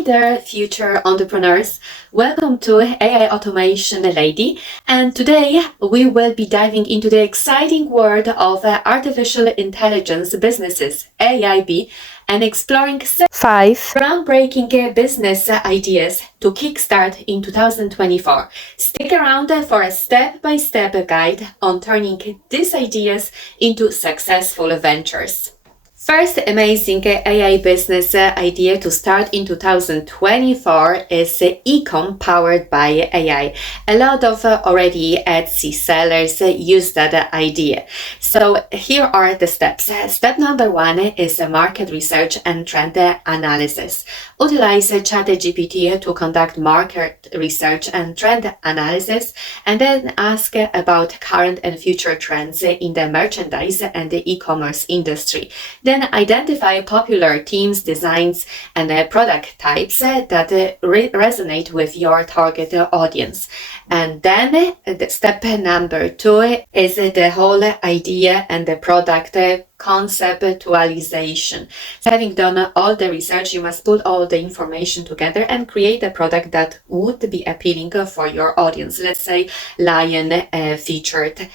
Hi there, future entrepreneurs. Welcome to AI Automation Lady. And today we will be diving into the exciting world of artificial intelligence businesses, AIB, and exploring 5 groundbreaking business ideas to kickstart in 2024. Stick around for a step-by-step guide on turning these ideas into successful ventures. First amazing AI business idea to start in 2024 is e-com powered by AI. A lot of already Etsy sellers use that idea. So here are the steps. Step number 1 is market research and trend analysis. Utilize ChatGPT to conduct market research and trend analysis, and then ask about current and future trends in the merchandise and the e-commerce industry. Then identify popular themes, designs, and product types that resonate with your target audience. And then step number 2 is the whole idea and the product conceptualization. So having done all the research, you must put all the information together and create a product that would be appealing for your audience. Let's say lion featured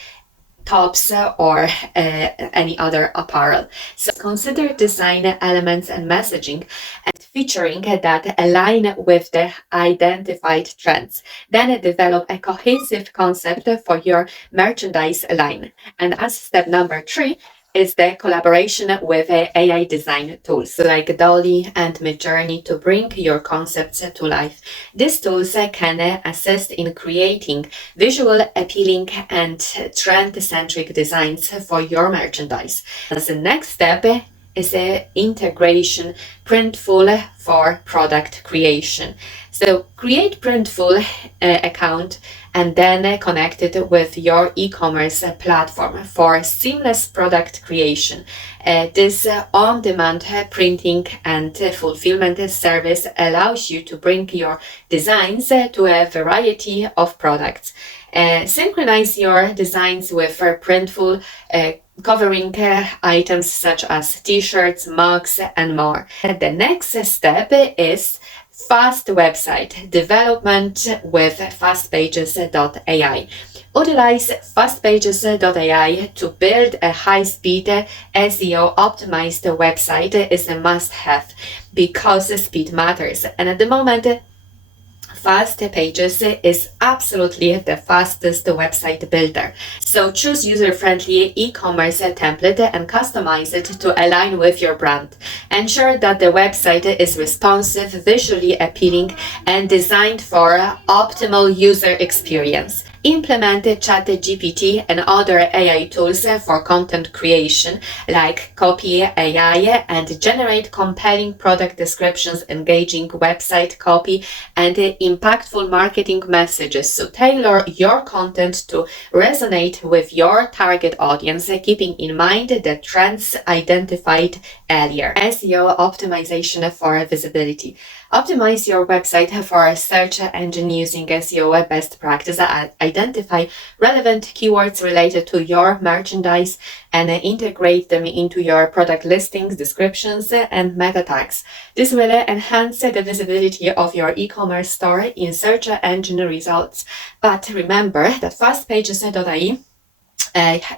tops or any other apparel. So consider design elements and messaging and featuring that align with the identified trends. Then develop a cohesive concept for your merchandise line. And as step number 3 is the collaboration with AI design tools like Dolly and Midjourney to bring your concepts to life. These tools can assist in creating visual appealing and trend-centric designs for your merchandise. As the next step is the integration Printful for product creation. So create Printful account and then connect it with your e-commerce platform for seamless product creation. This on-demand printing and fulfillment service allows you to bring your designs to a variety of products. Synchronize your designs with Printful, covering items such as t-shirts, mugs, and more. The next step is fast website development with fastpages.ai. Utilize fastpages.ai to build a high-speed SEO optimized website is a must-have because speed matters. And at the moment, Fast Pages is absolutely the fastest website builder. So choose user-friendly e-commerce template and customize it to align with your brand. Ensure that the website is responsive, visually appealing, and designed for optimal user experience. Implement ChatGPT and other AI tools for content creation like Copy AI and generate compelling product descriptions, engaging website copy, and impactful marketing messages. So tailor your content to resonate with your target audience, keeping in mind the trends identified earlier. SEO optimization for visibility. Optimize your website for a search engine using SEO best practice. Identify relevant keywords related to your merchandise and integrate them into your product listings, descriptions, and meta tags. This will enhance the visibility of your e-commerce store in search engine results. But remember that fastpages.ai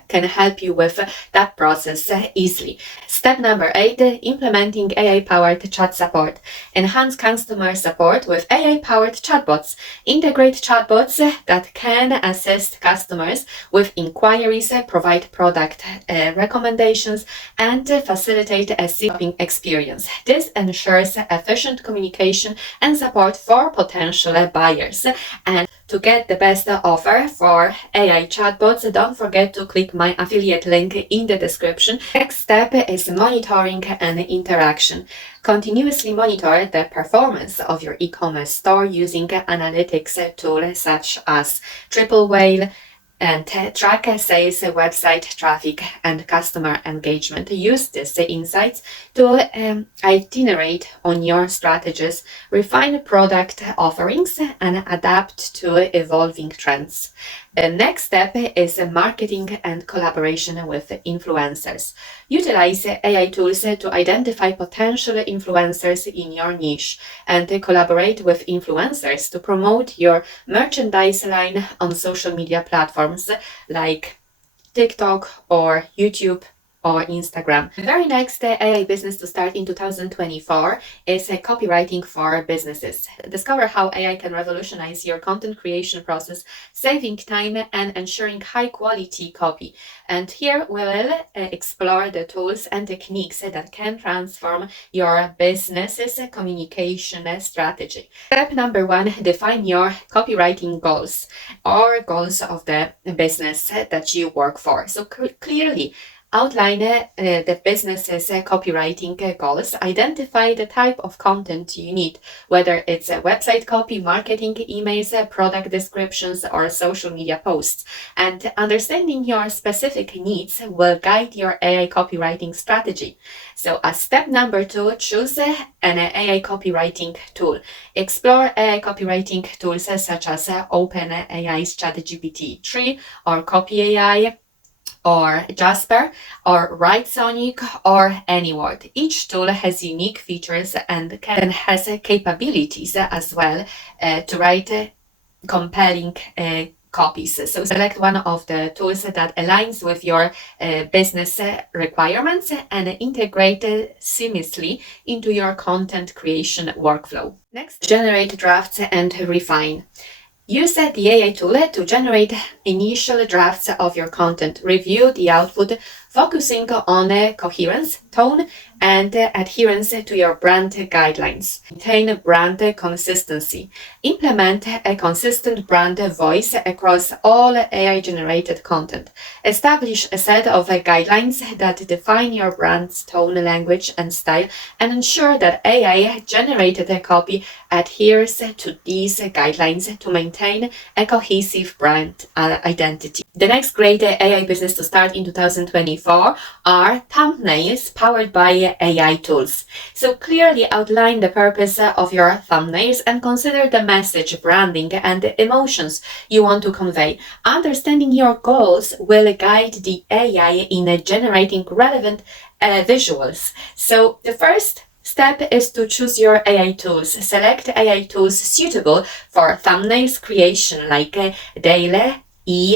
can help you with that process easily. Step number 8, implementing AI-powered chat support. Enhance customer support with AI-powered chatbots. Integrate chatbots that can assist customers with inquiries, provide product recommendations, and facilitate a shopping experience. This ensures efficient communication and support for potential buyers. And to get the best offer for AI chatbots, don't forget to click my affiliate link in the description. Next step is monitoring and interaction. Continuously monitor the performance of your e-commerce store using analytics tools such as Triple Whale, and track sales, website traffic, and customer engagement. Use these insights to itinerate on your strategies, refine product offerings, and adapt to evolving trends. The next step is marketing and collaboration with influencers. Utilize AI tools to identify potential influencers in your niche and collaborate with influencers to promote your merchandise line on social media platforms like TikTok or YouTube or Instagram. The very next AI business to start in 2024 is copywriting for businesses. Discover how AI can revolutionize your content creation process, saving time and ensuring high quality copy. And here we will explore the tools and techniques that can transform your business's communication strategy. Step number 1, define your copywriting goals or goals of the business that you work for. So clearly outline the business's copywriting goals, identify the type of content you need, whether it's a website copy, marketing emails, product descriptions, or social media posts. And understanding your specific needs will guide your AI copywriting strategy. So as step number 2, choose an AI copywriting tool. Explore AI copywriting tools such as OpenAI's ChatGPT-3 or Copy AI, or Jasper, or WriteSonic, or AnyWord. Each tool has unique features and has capabilities as well to write compelling copies. So select one of the tools that aligns with your business requirements and integrate seamlessly into your content creation workflow. Next, generate drafts and refine. Use the AI tool to generate initial drafts of your content. Review the output, focusing on coherence, tone, and adherence to your brand guidelines. Maintain brand consistency. Implement a consistent brand voice across all AI-generated content. Establish a set of guidelines that define your brand's tone, language, and style, and ensure that AI-generated copy adheres to these guidelines to maintain a cohesive brand identity. The next great AI business to start in 2024 are thumbnails powered by AI tools. So clearly outline the purpose of your thumbnails and consider the message, branding, and the emotions you want to convey. Understanding your goals will guide the AI in generating relevant visuals. So the first step is to choose your AI tools. Select AI tools suitable for thumbnails creation like Daily,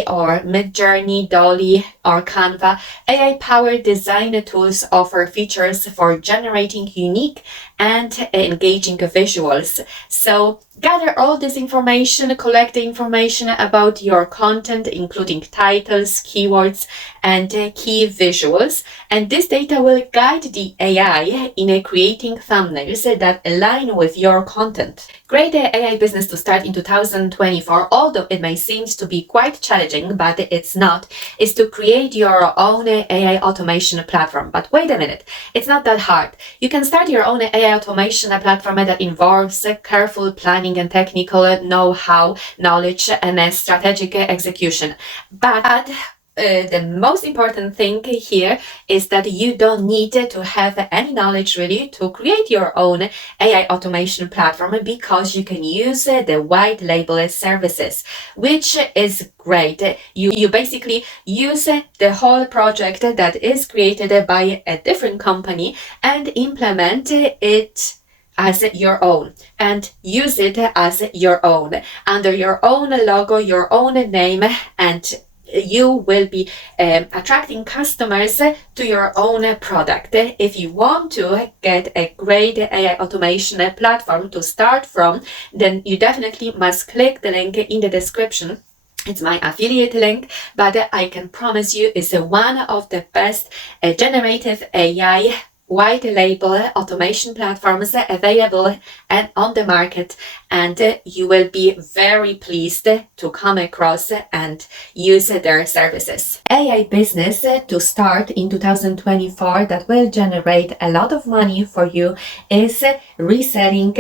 or Midjourney, Dolly, or Canva. AI-powered design tools offer features for generating unique and engaging visuals. So gather all this information, collect the information about your content, including titles, keywords, and key visuals. And this data will guide the AI in creating thumbnails that align with your content. Great AI business to start in 2024, although it may seem to be quite challenging, but it's not, is to create your own AI automation platform. But wait a minute, it's not that hard. You can start your own AI automation platform that involves careful planning and technical know-how, knowledge, and strategic execution. But the most important thing here is that you don't need to have any knowledge really to create your own AI automation platform, because you can use the white label services, which is great. You basically use the whole project that is created by a different company and implement it as your own and use it as your own under your own logo, your own name, and you will be attracting customers to your own product. If you want to get a great AI automation platform to start from, then you definitely must click the link in the description. It's my affiliate link, but I can promise you it's one of the best generative AI white label automation platforms available and on the market, and you will be very pleased to come across and use their services. AI business to start in 2024 that will generate a lot of money for you is reselling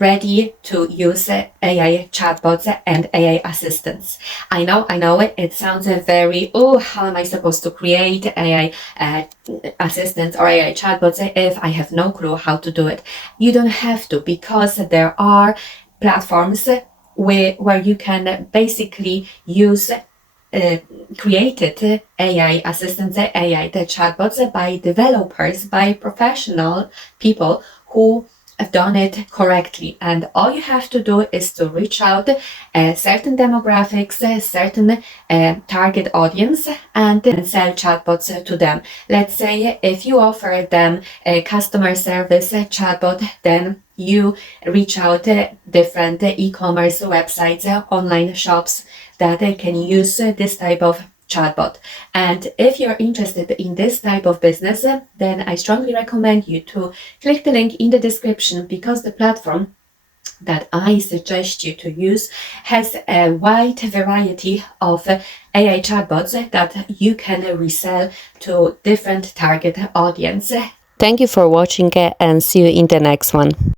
ready to use AI chatbots and AI assistants. I know it sounds very, oh, how am I supposed to create AI assistants or AI chatbots if I have no clue how to do it? You don't have to, because there are platforms where you can basically use created AI assistants, AI chatbots by developers, by professional people who have done it correctly. And all you have to do is to reach out certain demographics, certain target audience, and sell chatbots to them. Let's say if you offer them a customer service chatbot, then you reach out different e-commerce websites, online shops that can use this type of chatbot. And if you're interested in this type of business, then I strongly recommend you to click the link in the description, because the platform that I suggest you to use has a wide variety of AI chatbots that you can resell to different target audience. Thank you for watching and see you in the next one.